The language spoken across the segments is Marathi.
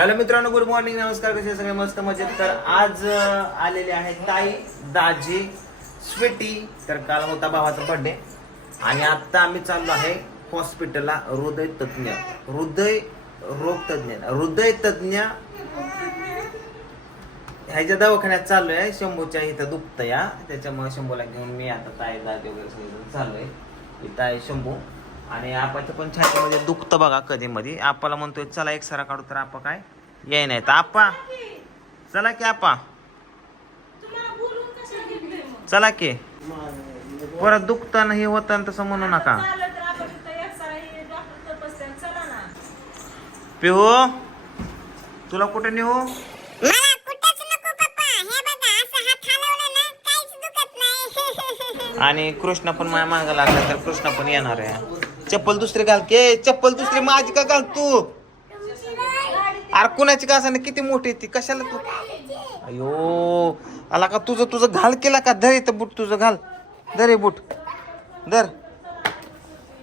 हॅलो मित्रांनो गुड मॉर्निंग नमस्कार कसे सगळे? मस्त मजेत. तर आज आलेले आहे ताई दाजी स्वीटी. तर काल होता भावाचा बर्थडे आणि आता आम्ही चाललो आहे हॉस्पिटलला हृदय तज्ञ. हृदय रोग तज्ञ. हृदय तज्ञ ह्याच्या दवाखान्यात चाललोय. शंभूच्या इथं दुखतं या त्याच्यामुळे शंभूला घेऊन मी आता ताई दाजी वगैरे चालू चाललोय. इथं आहे शंभू. आणि आपाचं पण छातीमध्ये दुखतं बघा कधी मध्ये आपाला म्हणतोय चला एक सरा काढू तर आपा काय याय नाही तर आपा चला की आपा चला की. परत दुखतं ना हे होतं तसं म्हणू नका. पिहू तुला कुठे नेऊ? हे आणि कृष्ण पण माझ्या मागं लागला तर कृष्ण पण येणार आहे. चप्पल दुसरी घाल के चप्पल दुसरी माझी का घाल तू? अरे कुणाची का असं किती मोठी ती? कशाला तू? अयो आला का तुझं तुझं घाल केला का? धर इथं बूट तुझं घाल. धर हे बूट. धर.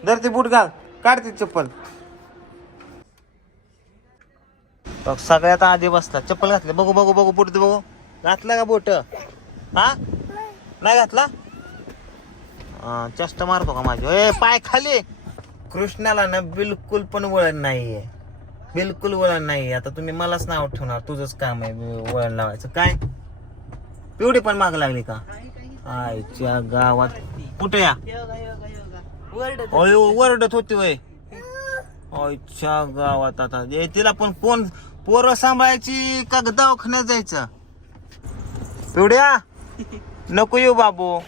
धर ते बूट घाल. काढ ती चप्पल. सगळ्यात आधी बसला. चप्पल घातले. बघू बघू बघू बूट दे बघू. घातला का बोट? हा? नाही घातला? चष्ट मारतो का माझी. ए पाय खाली. कृष्णाला ना बिलकुल पण वळण नाहीये. बिलकुल वळण नाहीये. आता तुम्ही मलाच नाव ठेवणार. तुझंच काम आहे वळण लावायचं. काय? पिवडी पण माग लागली का? आयच्या गावात. कुठे या? अय, वरडत होती वय. आईच्या गावात आता. ए, तिला पण कोण पोरं सांभाळायची का दवाखान्यात जायचं? पिवड्या नको येऊ बाबू.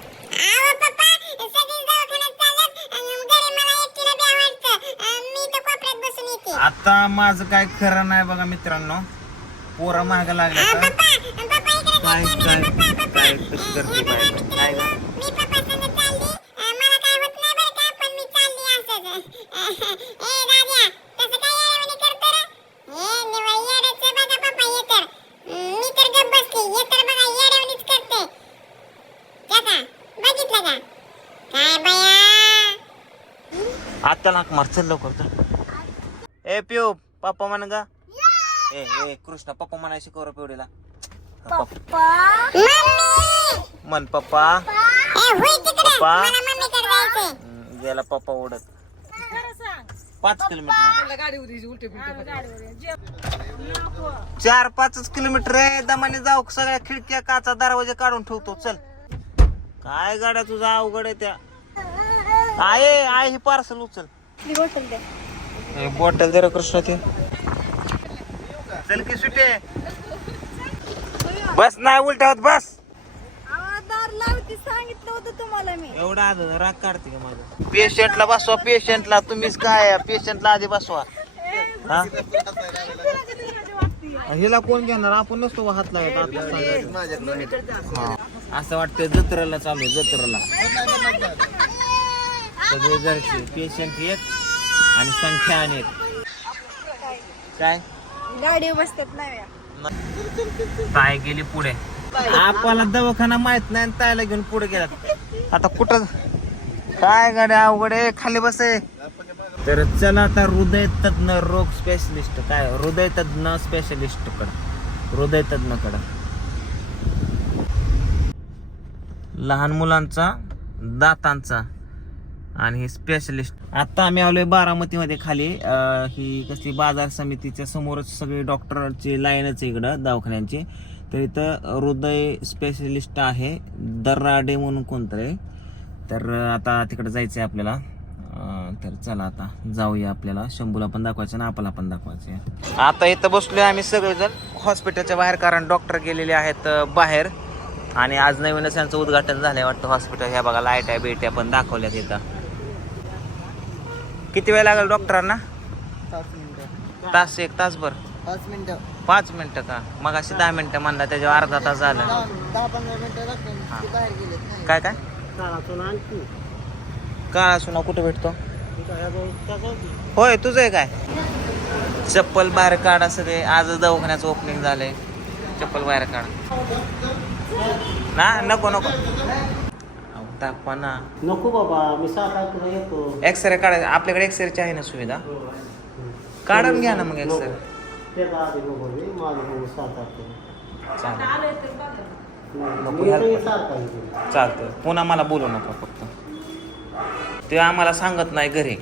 आता माझं काय खरं नाही बघा मित्रांनो पोरं महाग इकडे काय काय काय कसं करते काय हे हे हे आता नाक मार चल लवकर चल ए पिऊ पप्पा म्हण ग. ए ए कृष्ण पप्पा म्हणाय शिकवर पिवडीला म्हण पप्पा. ए होय तिकडे. पप्पा. हम्म, गेला पप्पा ओढत. पाच किलोमीटर. चार पाचच किलोमीटर आहे. दमाने जाऊ. सगळ्या खिडक्या काचा दरवाजे काढून ठेवतो. चल. काय गाड्या तुझा अवघड आहे त्या? आहे आहे ही पार्सल उचल. बॉटल दे रे कृष्ण ते. चल की सुटे बस नाही उलट्या होत बस दार लावती सांगितलं होतं तुम्हाला मी. एवढा आज राग काढते का माझं? पेशंटला बसवा पेशंटला तुम्हीच काय पेशंटला आधी बसवा. हा? हिला कोण घेणार? आपण नसतो हात लावत. असं वाटतं जत्रेला चालू जत्रेला. सगळे घरचे पेशंट एक. आणि संख्या अनेक. काय? गाडी बसतात नाही ताय गेली पुढे? आपल्याला दवाखाना माहीत नाही आणि तायला घेऊन पुढे गेलात. आता कुठं? काय गाड्या अवघड आहे? खाली बस आहे. तर चला आता हृदय तज्ञ रोग स्पेशलिस्ट काय? हृदय तज्ञ स्पेशलिस्टकडे. हृदय तज्ञकडे लहान मुलांचा दातांचा. आणि स्पेशलिस्ट आता आम्ही आलोय बारामतीमध्ये खाली. ही कसली बाजार समितीच्या समोरच सगळे डॉक्टरची लाईनच आहे इकडं दवाखान्यांची. तर इथं हृदय स्पेशलिस्ट आहे दर्राडे म्हणून कोणतं आहे. तर आता तिकडे जायचं आहे आपल्याला तर चला आता जाऊया आपल्याला. शंभूला पण दाखवायचं आणि आपल्याला पण दाखवायचं. आहे. आता इथं बसलोय आम्ही सगळेजण. हॉस्पिटलच्या बाहेर कारण डॉक्टर गेलेले आहेत बाहेर. आणि आज नवीनच यांचं उद्घाटन झालंय वाटतं हॉस्पिटल. ह्या बघा लाइट आहे बेट्या पण दाखवल्यात इथं. किती वेळ लागेल डॉक्टरांना? तास एक तासभर? पाच मिनिटं. पाच मिनिटं का? मग अशी दहा मिनिटं म्हणला त्याच्यावर अर्धा तास झाला. दहा दहा पंधरा मिनिटं लागतात ते बाहेर गेलेत नाही. काय काय? काळा सुना कुठे भेटतो? होय तुझं आहे काय? चप्पल बाहेर काढा सगळे. आज दवाखान्याचं ओपनिंग झालंय. चप्पल बाहेर काढा. ना नको नको. दाखवा ना. नको बाबा मी सात आठ तुला येतो. एक्सरे काढायचा आपल्याकडे एक्सरेची आहे ना सुविधा? काढून घ्या ना मग एक्सरे आधी बघू माझं बघू. सात येतो चालतं पुन्हा मला बोलू नका फक्त. ते आम्हाला सांगत नाही घरी.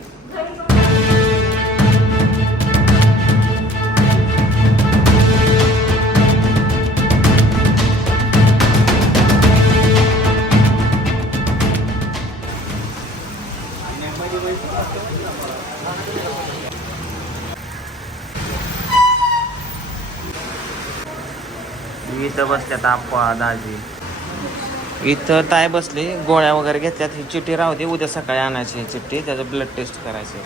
इथं बसल्यात आप्पा दाजी. इथं ताय बसली गोळ्या वगैरे घेतल्यात. ही चिठ्ठी राहू दे उद्या सकाळी आणायची ही चिठ्ठी. त्याचं ब्लड टेस्ट करायचे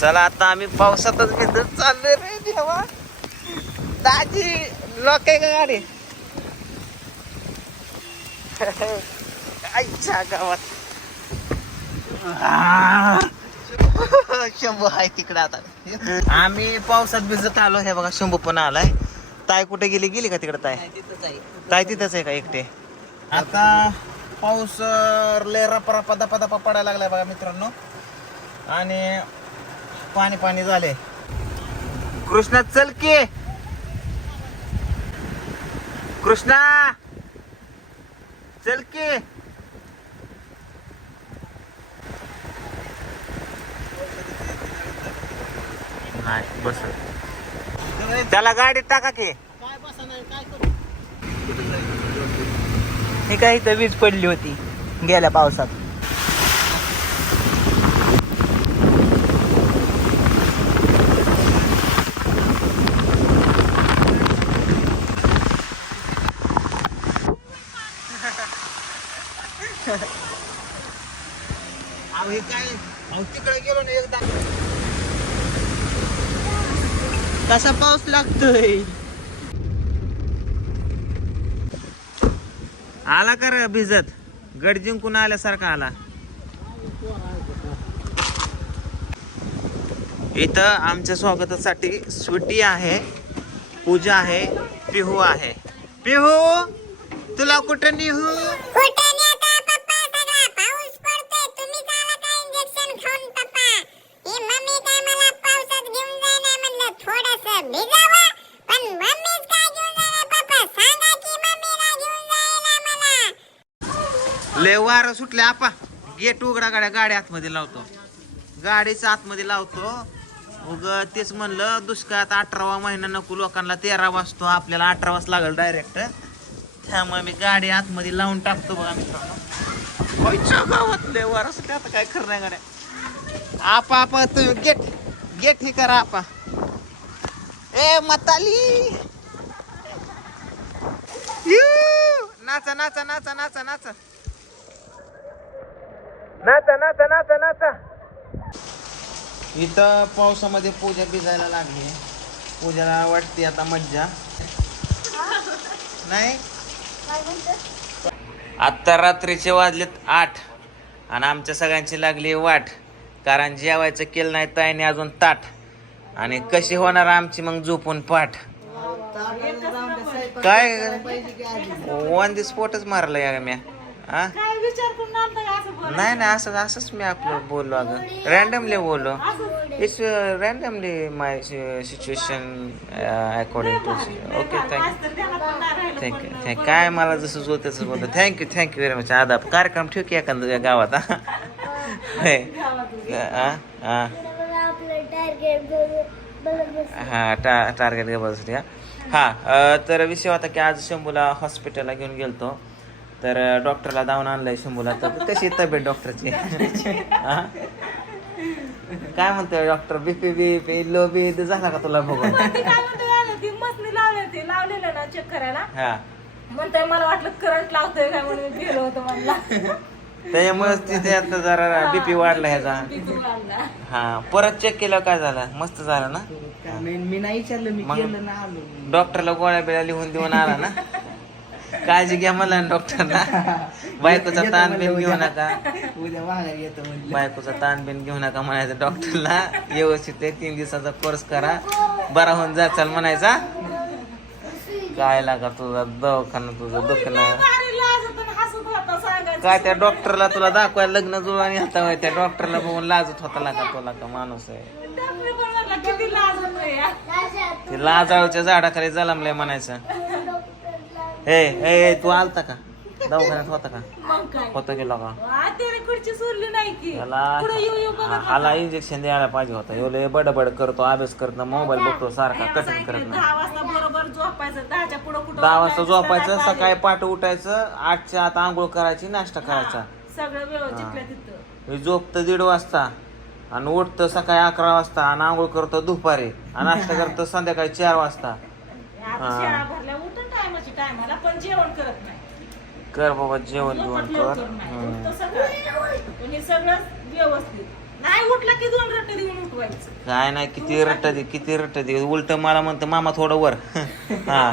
चला आता आम्ही पावसातच भिजत चाललोय रे देवा. दाजी लोक आहे का गाडी? आईच्या गावात. शंभू आहे तिकडे आता. आम्ही पावसात भिजत आलो हे बघा शंभू पण आलाय. ताय कुठे गेली? गेली का तिकडे ताय ताय तिथंच आहे. का एकटे? आता पाऊस लय रपा रपा दपा दपा पडायला लागलाय बघा मित्रांनो. आणि पाणी पाणी झाले कृष्णा चल की. कृष्णा चल की. बस. त्याला गाडीत टाका की. मी काही तर वीज पडली होती गेल्या पावसात. कसा पाऊस लागतोय आला कर भिजत गड जिंकून आल्यासारखा आला? इथं आमच्या स्वागतासाठी स्वीटी आहे पूजा आहे पिहू आहे. पिहू तुला कुठं निहू? लय वारं सुटले आपा. गेट उघडा गाड्या गाडी आतमध्ये लावतो. गाडीच आतमध्ये लावतो. उग तेच म्हणलं दुष्काळात अठरावा महिना नको लोकांना तेरा वाजतो. आपल्याला अठरा वाज लागल डायरेक्ट त्यामुळे मी गाडी आतमध्ये लावून टाकतो बघा मित्रांनो. गावात लय वारं सुटले आता काय खरं नाही गाड्या. आपा आपा तुम्ही गेट गेट हे करा आपा. ए मताली नाचा नाचा नाचा नाचा नाचा. नाचा नाचा नाचा नाचा. इथं पावसामध्ये पूजा भिजायला लागली. पूजाला वाटते आता मज्जा. नाही? आत्ता रात्रीचे वाजलेत आठ आणि आमच्या सगळ्यांची लागली वाट. कारण जेवायचं केलं नाही ताईने अजून ताट. आणि कशी होणार आमची मग झोपून पाठ. काय? वन दिस स्पॉटच मारलं या म्या हा? विचार करून आणता का असं नाही नाही असं असंच मी आपलं बोललो अगं. रॅन्डमली बोललो. It's randomly my situation according to okay thank you तर ध्यानात पण नाही राहिलं थँक्यू थँक्यू काय मला जसं जो तसं बोलतो थँक्यू थँक्यू व्हेरी मच आदाब. कार्यक्रम ठेव की एखाद्या गावात हा. होय. हा हा. आपलं टार्गेट हा टा टार्गेट बसली हा. हा अ, तर विषय होता की आज शंभूला हॉस्पिटलला घेऊन गेलतो. तर डॉक्टरला धावून आणलंय शंभूला. तर कशी तब्येत डॉक्टरची? हा? काय म्हणतोय doctor? BP BP low B झाला का तुला बघून ती काय म्हणते झालं ती मसनी लावले ते लावलेलं ना चेक करायला. हा. म्हणतोय मला वाटलं करंट लावतोय काय म्हणून गेलो होतो म्हणला. त्याच्यामुळेच तिथे आता जरा बीपी वाढला ह्याचा. हा परत चेक केलं काय झालं? मस्त झालं ना? मी नाही विचारलं मी केलं ना आलो. डॉक्टरला गोळ्या बिळ्या लिहून देऊन आला ना? काळजी घ्या मला डॉक्टरला. बायकोचा ताण बिन घेऊ. नका. उद्या माघारी येतो म्हणलं. बायकोचा ताण बिन घेऊ नका म्हणायचं डॉक्टरला. व्यवस्थित आहे, तीन दिवसाचा कोर्स करा. बरा होऊन जा चाल म्हणायचा. काय लागा तुझा दवाखाना तुझं दुखणं? होता काय त्या डॉक्टरला तुला दाखवायला लग्न आता होय, त्या डॉक्टरला बघून लाजत होता लागा तुला का माणूस आहे. ते लाजाळूच्या झाडाखाली जलमलंय म्हणायचं. ए तू आलता का? दवाखान्यात होता का? मग काय? होता गेला का? आ, त्याने खुर्ची सोडली नाही की. त्याला पुढे येऊ येऊ बघत हाला इंजेक्शन द्यायला पाहिजे होता. एवढे बडबड करतो अभ्यास करत मोबाईल बघतो सारखा कठीण करत नाही दहा वाजता बरोबर झोपायचं दहाच्या पुढे कुठं दहा वाजता झोपायचं सकाळी पाठ उठायचं आठच्या आत आंघोळ करायची नाश्ता करायचा. सगळं तिथं. हे झोपतं दीड वाजता आणि उठतं सकाळी अकरा वाजता आणि आंघोळ करतो दुपारी आणि नाश्ता करतो संध्याकाळी चार वाजता. आता हा. शाळा भरल्या उठून टायमाची टायमाला पण जेवण करत नाही कर बाबा जेवण झोपत कर लवकर नाही. हम्म. उठतं सकाळी. पण हे सगळं व्यवस्थित नाही उठला की दोन रट्टे देऊन उठवायचं काय नाही किती रट्ट दे किती रट्ट दे उलट मला म्हणतं मामा थोडं वर हा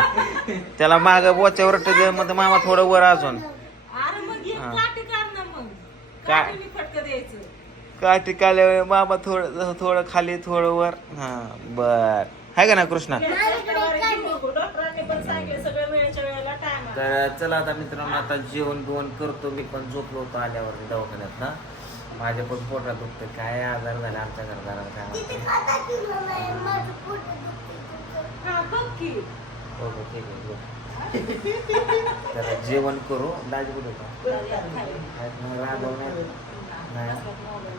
त्याला माग बोच्यावर रट्ट दे म्हणतं मामा थोडं वर अजून अरे मग एक हा. काठी काढ ना मग काय? काठीने फटकं द्यायचं काय टिकाले मामा थोडं थोडं खाली थोडं वर हा बर हाय का ना कृष्णा डॉक्टरांनी पण सांगितलं सगळं तर चला आता मित्रांनो आता जेवण बिवण करतो मी पण झोपलो होतो आल्यावर दवाखान्यात ना. माझ्या पण पोटात दुखतं काय आजार झाला आमच्या घरदाराला काय. हा हो हो ठीक आहे. तर जेवण करू. दाजी कुठे का रागव नाही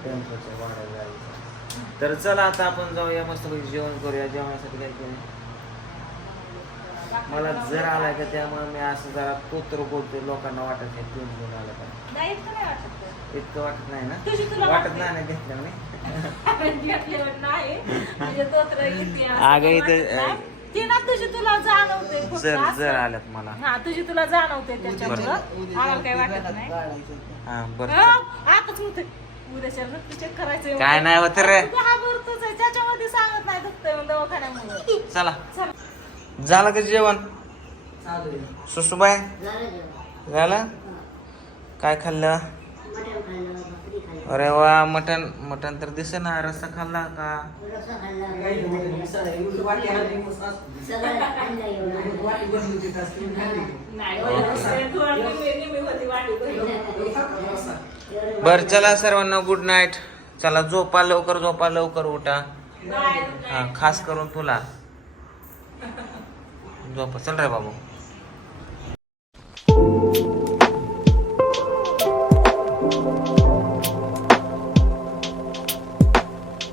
टेम्परेचर वाढायला जायचं. तर चला आता आपण जाऊया मस्त जेवण करूया. जेवणासाठी काय केलं मला जर आलाय का त्यामुळे मी असं जरा तोत्र बोलतोय लोकांना वाटत नाही तू घेऊन आलं का. नाही इतकं नाही वाटत इतकं वाटत नाही ना? तुझी तुला वाटत वाटते. नाही ना घेतलं मी घेतल्यावर नाही? म्हणजे तोत्र येते असं अगं पण इथं, वाटत नाही. ती ना तुझी तुला जाणवते फक्त जर असं. जर आल्यात मला. हा तुझी तुला जाणवते त्याच्यामुळं. आम्हाला काही वाटत नाही. हा बरं हा, आताच म्हणते उद्याच्या रक्त चेक करायचंय. काय नाही होत रे. त्याच्यामध्ये सांगत नाही दुखतंय म्हणून दवाखान्यामुळे. चला. चल. झालं का जेवण? सुसूबाई? झालं काय खाल्लं? अरे वा मटन मटन तर दिसे ना रस्सा खाल्ला. का. बर चला सर्वांना गुड नाईट चला झोपा लवकर झोपा लवकर उठा. हा खास करून तुला. झोपा चल रे बाबू.